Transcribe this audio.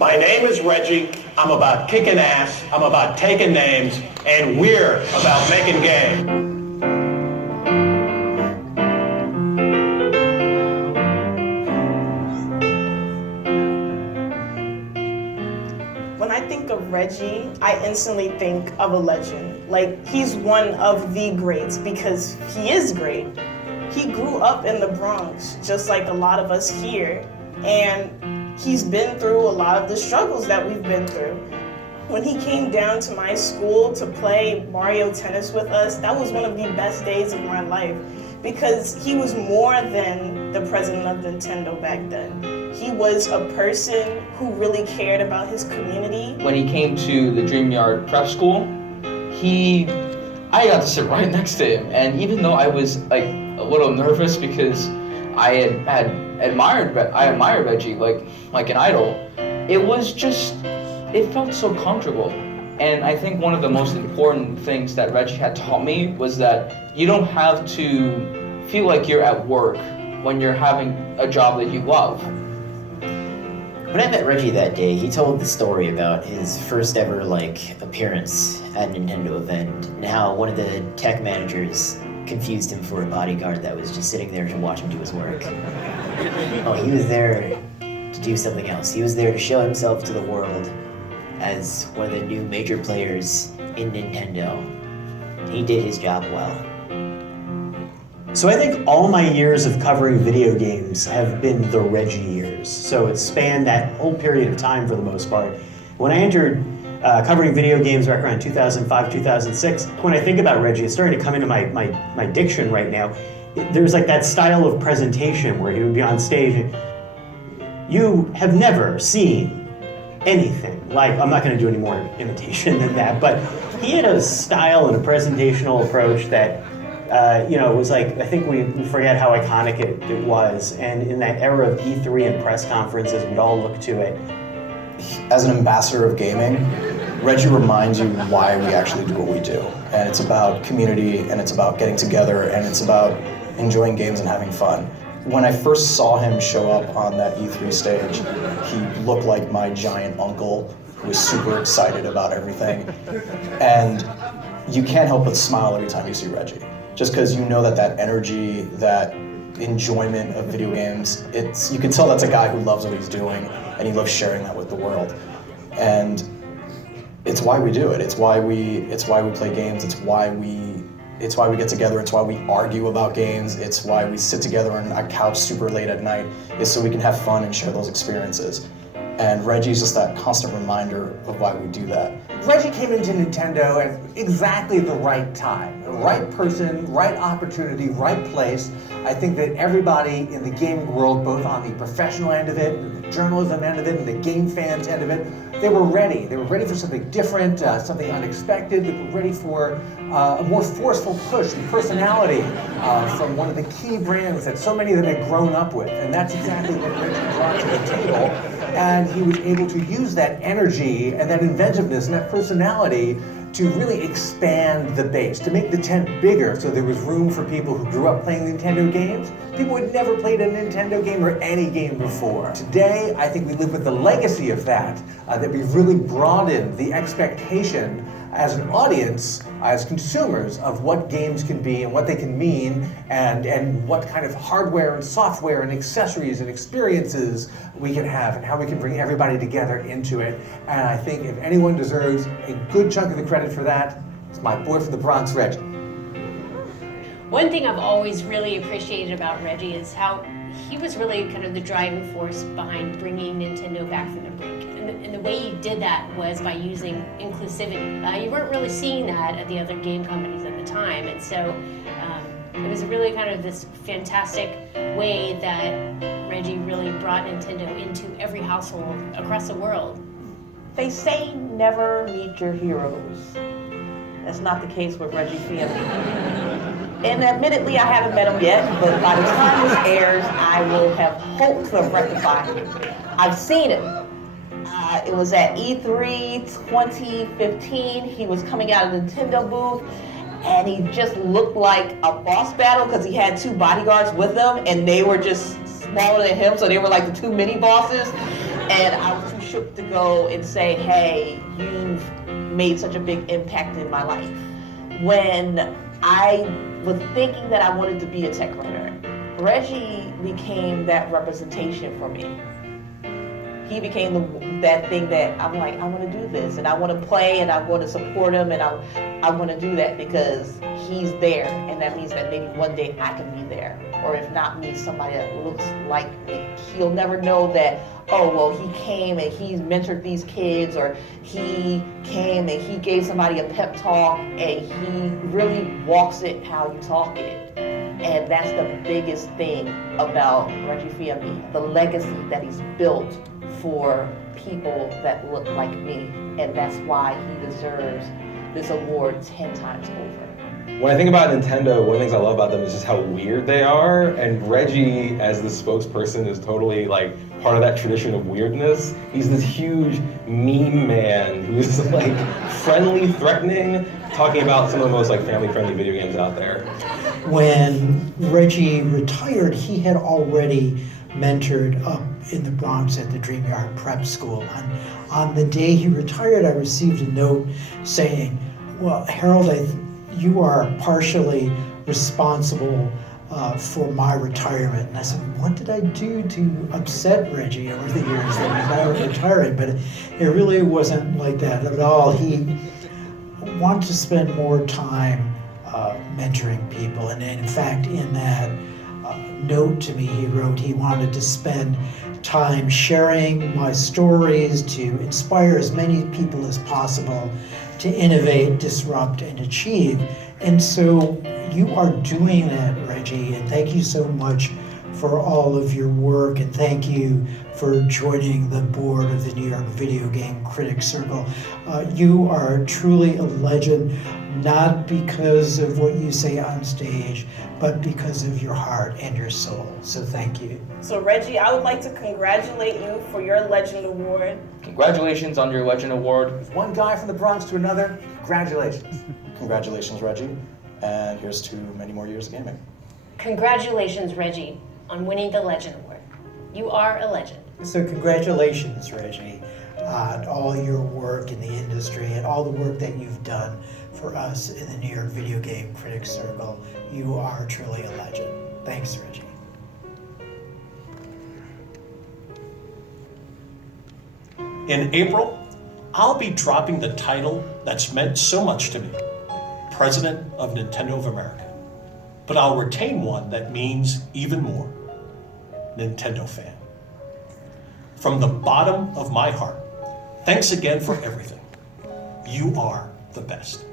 My name is Reggie. I'm about kicking ass. I'm about taking names. And we're about making game. When I think of Reggie, I instantly think of a legend. Like, he's one of the greats because he is great. He grew up in the Bronx, just like a lot of us here, and he's been through a lot of the struggles that we've been through. When he came down to my school to play Mario Tennis with us, that was one of the best days of my life because he was more than the president of Nintendo back then. He was a person who really cared about his community. When he came to the Dream Yard Prep School, I got to sit right next to him, and even though I was like a little nervous because I admired Reggie like an idol, it felt so comfortable. And I think one of the most important things that Reggie had taught me was that you don't have to feel like you're at work when you're having a job that you love. When I met Reggie that day, he told the story about his first ever appearance at a Nintendo event and how one of the tech managers confused him for a bodyguard that was just sitting there to watch him do his work. Oh, he was there to do something else. He was there to show himself to the world as one of the new major players in Nintendo. He did his job well. So I think all my years of covering video games have been the Reggie years. So it spanned that whole period of time for the most part. When I entered covering video games back around 2005, 2006, when I think about Reggie, it's starting to come into my diction right now. There's that style of presentation where he would be on stage and you have never seen anything like, I'm not going to do any more imitation than that, but he had a style and a presentational approach that it was I think we forget how iconic it was. And in that era of E3 and press conferences, we'd all look to it. As an ambassador of gaming, Reggie reminds you why we actually do what we do. And it's about community, and it's about getting together, and it's about enjoying games and having fun. When I first saw him show up on that E3 stage, he looked like my giant uncle who was super excited about everything. And you can't help but smile every time you see Reggie. Just because you know that energy, that enjoyment of video games, you can tell that's a guy who loves what he's doing and he loves sharing that with the world. And it's why we do it. It's why we play games. It's why we get together. It's why we argue about games. It's why we sit together on a couch super late at night, is so we can have fun and share those experiences. And Reggie's just that constant reminder of why we do that. Reggie came into Nintendo at exactly the right time. The right person, right opportunity, right place. I think that everybody in the gaming world, both on the professional end of it, the journalism end of it, and the game fans end of it, they were ready. They were ready for something different, something unexpected. They were ready for a more forceful push and personality from one of the key brands that so many of them had grown up with. And that's exactly what Reggie brought to the table. And he was able to use that energy and that inventiveness and that personality to really expand the base, to make the tent bigger so there was room for people who grew up playing Nintendo games, people who had never played a Nintendo game or any game before. Today, I think we live with the legacy of that we've really broadened the expectation as an audience, as consumers, of what games can be and what they can mean, and what kind of hardware and software and accessories and experiences we can have, and how we can bring everybody together into it. And I think if anyone deserves a good chunk of the credit for that, it's my boy from the Bronx, Reggie. One thing I've always really appreciated about Reggie is how he was really kind of the driving force behind bringing Nintendo back from the brink. And the way he did that was by using inclusivity. You weren't really seeing that at the other game companies at the time. And so it was really kind of this fantastic way that Reggie really brought Nintendo into every household across the world. They say never meet your heroes. That's not the case with Reggie Fils-Aimé. And admittedly, I haven't met him yet, but by the time this airs, I will have hoped to have rectified him. I've seen him. It was at E3 2015. He was coming out of the Nintendo booth, and he just looked like a boss battle because he had two bodyguards with him, and they were just smaller than him, so they were like the two mini bosses. And I was too shook to go and say, hey, you've made such a big impact in my life. When I was thinking that I wanted to be a tech writer, Reggie became that representation for me. He became that thing that I'm like, I want to do this, and I want to play, and I want to support him, and I want to do that because he's there, and that means that maybe one day I can be there, or if not me, somebody that looks like me. He'll never know that, oh, well, he came and he mentored these kids, or he came and he gave somebody a pep talk, and he really walks it how you talk it. And that's the biggest thing about Reggie Fils-Aimé, the legacy that he's built for people that look like me. And that's why he deserves this award 10 times over. When I think about Nintendo, one of the things I love about them is just how weird they are. And Reggie, as the spokesperson, is totally like part of that tradition of weirdness. He's this huge meme man who's like friendly, threatening, talking about some of the most like family-friendly video games out there. When Reggie retired, he had already mentored up in the Bronx at the Dreamyard Prep School. And on the day he retired, I received a note saying, well, Harold, you are partially responsible for my retirement. And I said, what did I do to upset Reggie over the years that he's now retiring? But it really wasn't like that at all. He wanted to spend more time mentoring people. And in fact, in that note to me, he wrote he wanted to spend time sharing my stories to inspire as many people as possible to innovate, disrupt, and achieve. And so you are doing that, Reggie, and thank you so much for all of your work, and thank you for joining the board of the New York Video Game Critics Circle. You are truly a legend, not because of what you say on stage, but because of your heart and your soul. So thank you. So Reggie, I would like to congratulate you for your Legend Award. Congratulations on your Legend Award. One guy from the Bronx to another, congratulations. Congratulations, Reggie, and here's to many more years of gaming. Congratulations, Reggie, on winning the Legend Award. You are a legend. So congratulations, Reggie, on all your work in the industry and all the work that you've done for us in the New York Video Game Critics Circle. You are truly a legend. Thanks, Reggie. In April, I'll be dropping the title that's meant so much to me, President of Nintendo of America. But I'll retain one that means even more, Nintendo fan. From the bottom of my heart, thanks again for everything. You are the best.